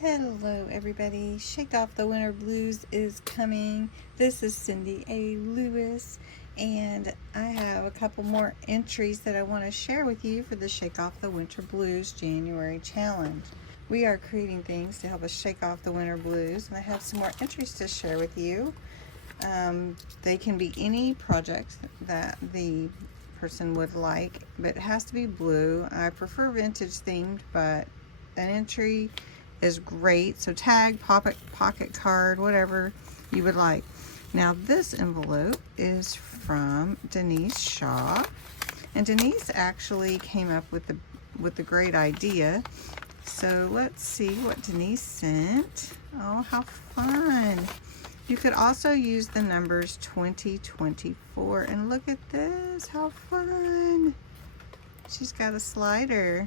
Hello everybody, Shake Off the Winter Blues is coming. This is Cindy A. Lewis, and I have a couple more entries that I want to share with you for the Shake Off the Winter Blues January challenge. We are creating things to help us shake off the winter blues, and I have some more entries to share with you. They can be any project that the person would like, but it has to be blue. I prefer vintage themed, but an entry is great. So tag, pocket card, whatever you would like. Now this envelope is from Denise Shaw, and Denise actually came up with the great idea. So let's see what Denise sent. Oh, how fun. You could also use the numbers 2024, and look at this, how fun. She's got a slider.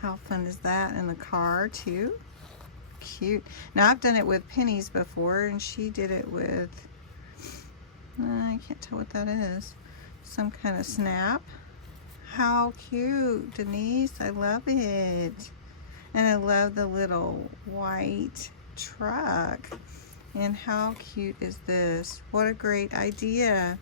How fun is that? And the car too. Cute. Now I've done it with pennies before, and she did it with, I can't tell what that is. Some kind of snap. How cute, Denise. I love it. And I love the little white truck. And how cute is this? What a great idea.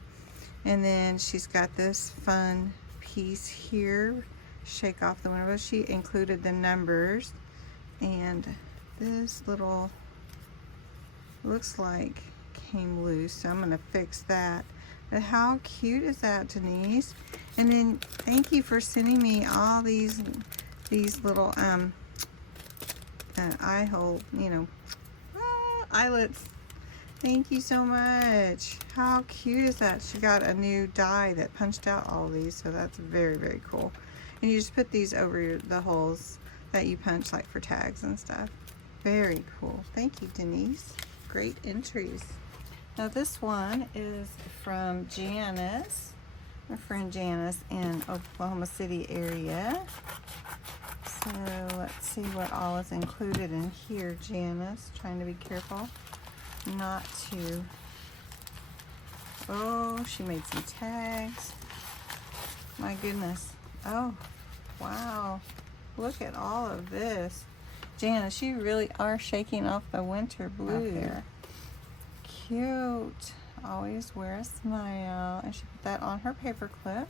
And then she's got this fun piece here. Shake off the window. She included the numbers, and this little looks like came loose, so I'm going to fix that. But how cute is that, Denise? And then thank you for sending me all these little eye hole, eyelets. Thank you so much. How cute is that? She got a new die that punched out all of these, so that's very, very cool. And you just put these over the holes that you punch, like for tags and stuff. Very cool. Thank you, Denise. Great entries. Now this one is from Janice, my friend Janice in Oklahoma City area. So let's see what all is included in here, Janice. Trying to be careful not to. Oh, she made some tags. My goodness. Oh, wow. Look at all of this. Janice, you really are shaking off the winter blue there. Cute. Always wear a smile. And she put that on her paper clip.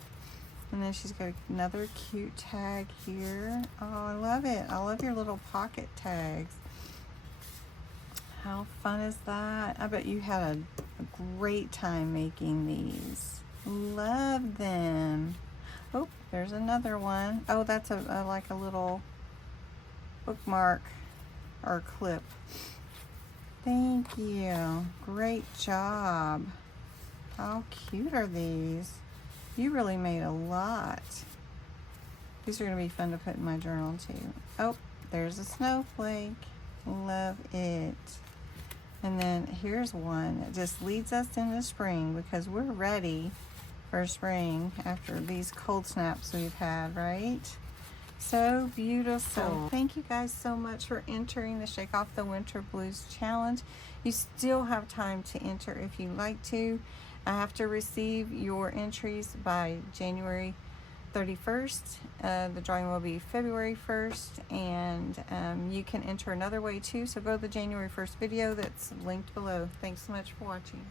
And then she's got another cute tag here. Oh, I love it. I love your little pocket tags. How fun is that? I bet you had a great time making these. Love them. Oh, there's another one. Oh, that's like a little bookmark or clip. Thank you. Great job. How cute are these? You really made a lot. These are going to be fun to put in my journal too. Oh, there's a snowflake. Love it. And then here's one that just leads us into spring, because we're ready for spring after these cold snaps we've had, right? So beautiful. So thank you guys so much for entering the Shake Off the Winter Blues Challenge. You still have time to enter if you'd like to. I have to receive your entries by January 31st. The drawing will be February 1st, and you can enter another way too. So go to the January 1st video that's linked below. Thanks so much for watching.